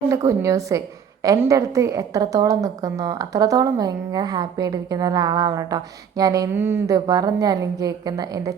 എന്റെ കുഞ്ഞൂസ് എന്റെ അടുത്ത് എത്രത്തോളം നിൽക്കുന്നോ അത്രത്തോളം ഭയങ്കര ഹാപ്പി ആയിട്ടിരിക്കുന്ന ഒരാളാണ് കേട്ടോ. ഞാൻ എന്ത് പറഞ്ഞാലും കേൾക്കുന്ന എന്റെ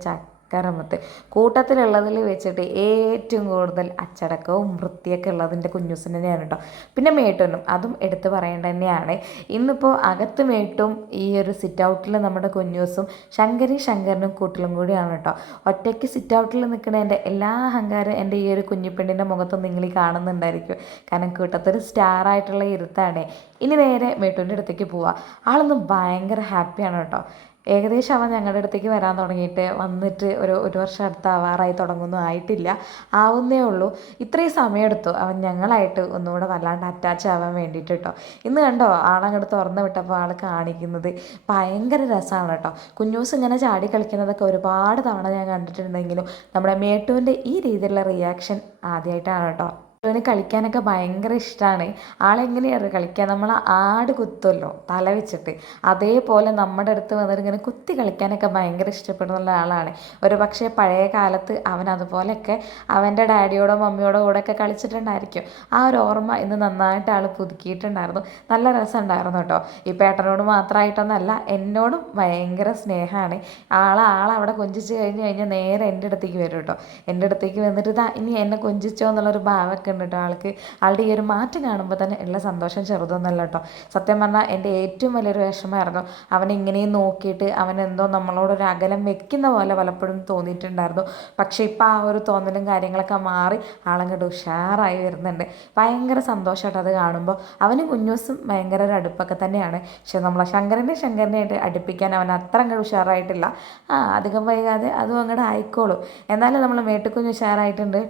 ചക്കരമുത്ത് കൂട്ടത്തിലുള്ളതിൽ വെച്ചിട്ട് ഏറ്റവും കൂടുതൽ അച്ചടക്കവും വൃത്തിയൊക്കെ ഉള്ളതിന്റെ കുഞ്ഞുസിന് തന്നെയാണ് കേട്ടോ പിന്നെ മേട്ടനും അതും എടുത്തു പറയേണ്ട തന്നെയാണ്. ഇന്നിപ്പോൾ അകത്ത് മേട്ടും ഈ ഒരു സിറ്റ് ഔട്ടിൽ നമ്മുടെ കുഞ്ഞൂസും ശങ്കരി ശങ്കരനും കൂട്ടിലും കൂടിയാണ് കേട്ടോ ഒറ്റയ്ക്ക് സിറ്റ് ഔട്ടിൽ നിൽക്കുന്നതിന്റെ എല്ലാ അഹങ്കാരം എന്റെ ഈ ഒരു കുഞ്ഞിപ്പെണ്ണിന്റെ മുഖത്ത് നിങ്ങൾ കാണുന്നുണ്ടായിരിക്കും. കാരണം കൂട്ടത്തൊരു സ്റ്റാറായിട്ടുള്ള ഇരുത്താണ്. ഇനി നേരെ മേട്ടൂന്റെ അടുത്തേക്ക് പോവാം. ആളൊന്ന് ഭയങ്കര ഹാപ്പിയാണ് കേട്ടോ ഏകദേശം അവൻ ഞങ്ങളുടെ അടുത്തേക്ക് വരാൻ തുടങ്ങിയിട്ട് വന്നിട്ട് ഒരു ഒരു വർഷം അടുത്താവാറായി തുടങ്ങുന്നു. ആയിട്ടില്ല. ആവുന്നേ ഉള്ളൂ. ഇത്രയും സമയമെടുത്തു അവൻ ഞങ്ങളായിട്ട് ഒന്നുകൂടെ വല്ലാണ്ട് അറ്റാച്ച് ആവാൻ വേണ്ടിയിട്ട് കേട്ടോ ഇന്ന് കണ്ടോ? ആളങ്ങോട്ട് തുറന്നു വിട്ടപ്പോൾ ആൾ കാണിക്കുന്നത് ഭയങ്കര രസമാണ് കേട്ടോ കുഞ്ഞൂസ് ഇങ്ങനെ ചാടി കളിക്കുന്നതൊക്കെ ഒരുപാട് തവണ ഞാൻ കണ്ടിട്ടുണ്ടെങ്കിലും നമ്മുടെ മേട്ടുവിന്റെ ഈ രീതിയിലുള്ള റിയാക്ഷൻ ആദ്യമായിട്ടാണ് കേട്ടോ അവന് കളിക്കാനൊക്കെ ഭയങ്കര ഇഷ്ടമാണ് ആളെങ്ങനെയാണ് കളിക്കാൻ? നമ്മൾ ആട് കുത്തുമല്ലോ തല വെച്ചിട്ട്. അതേപോലെ നമ്മുടെ അടുത്ത് വന്നിട്ട് ഇങ്ങനെ കുത്തി കളിക്കാനൊക്കെ ഭയങ്കര ഇഷ്ടപ്പെടുന്ന ആളാണ് ഒരു പക്ഷേ പഴയ കാലത്ത് അവൻ അതുപോലെയൊക്കെ അവന്റെ ഡാഡിയോടോ മമ്മിയോടോ കൂടെ ഒക്കെ കളിച്ചിട്ടുണ്ടായിരിക്കും. ആ ഒരു ഓർമ്മ ഇന്ന് നന്നായിട്ട് ആൾ പുതുക്കിയിട്ടുണ്ടായിരുന്നു. നല്ല രസം ഉണ്ടായിരുന്നു കേട്ടോ. ഈ പേട്ടനോട് മാത്രമായിട്ടൊന്നല്ല എന്നോടും ഭയങ്കര സ്നേഹമാണ്. ആളെ ആളവിടെ കൊഞ്ചിച്ച് കഴിഞ്ഞ് കഴിഞ്ഞാൽ നേരെ എന്റെ അടുത്തേക്ക് വരും കേട്ടോ. എന്റെ അടുത്തേക്ക് വന്നിട്ട് ഇതാ ഇനി എന്നെ കൊഞ്ചിച്ചോ എന്നുള്ളൊരു ഭാവമൊക്കെ ഉണ്ട് കേട്ടോ. ആൾക്ക് ആളുടെ ഈ ഒരു മാറ്റം കാണുമ്പോൾ തന്നെ ഉള്ള സന്തോഷം ചെറുതൊന്നുമല്ല കേട്ടോ. സത്യം പറഞ്ഞാൽ എന്റെ ഏറ്റവും വലിയൊരു വിഷമമായിരുന്നു. അവനെ ഇങ്ങനെയും നോക്കിയിട്ട് അവൻ എന്തോ നമ്മളോടൊരു അകലം വെക്കുന്ന പോലെ പലപ്പോഴും തോന്നിയിട്ടുണ്ടായിരുന്നു. പക്ഷേ ഇപ്പം ആ ഒരു തോന്നലും കാര്യങ്ങളൊക്കെ മാറി ആളങ്ങോട്ട് ഉഷാറായി വരുന്നുണ്ട്. ഭയങ്കര സന്തോഷമായിട്ട് അത് കാണുമ്പോൾ അവന് കുഞ്ഞൂസും ഭയങ്കര ഒരു അടുപ്പൊക്കെ തന്നെയാണ്. പക്ഷെ നമ്മളെ ശങ്കരനെ ശങ്കരനായിട്ട് അടുപ്പിക്കാൻ അവൻ അത്ര അങ്ങോട്ട് ഉഷാറായിട്ടില്ല. ആ അധികം വൈകാതെ അതും അങ്ങോട്ട് ആയിക്കോളും. എന്നാലും നമ്മൾ മേട്ടുക്കുഞ്ഞ് ഉഷാറായിട്ടുണ്ട്.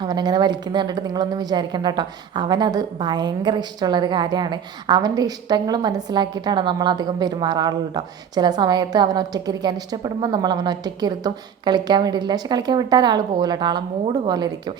അവനങ്ങനെ വലിക്കുന്നത് കണ്ടിട്ട് നിങ്ങളൊന്നും വിചാരിക്കേണ്ട കേട്ടോ. അവനത് ഭയങ്കര ഇഷ്ടമുള്ളൊരു കാര്യമാണ്. അവന്റെ ഇഷ്ടങ്ങൾ മനസ്സിലാക്കിയിട്ടാണ് നമ്മൾ അധികം പെരുമാറാറുള്ളൂ കേട്ടോ. ചില സമയത്ത് അവൻ ഒറ്റയ്ക്ക് ഇരിക്കാൻ ഇഷ്ടപ്പെടുമ്പോൾ നമ്മൾ അവൻ ഒറ്റയ്ക്ക് ഇരുത്തും കളിക്കാൻ വിടില്ല പക്ഷെ കളിക്കാൻ വിട്ടാൽ ആൾ പോകില്ല കേട്ടോ. ആളെ മൂഡ് പോലെ ഇരിക്കും.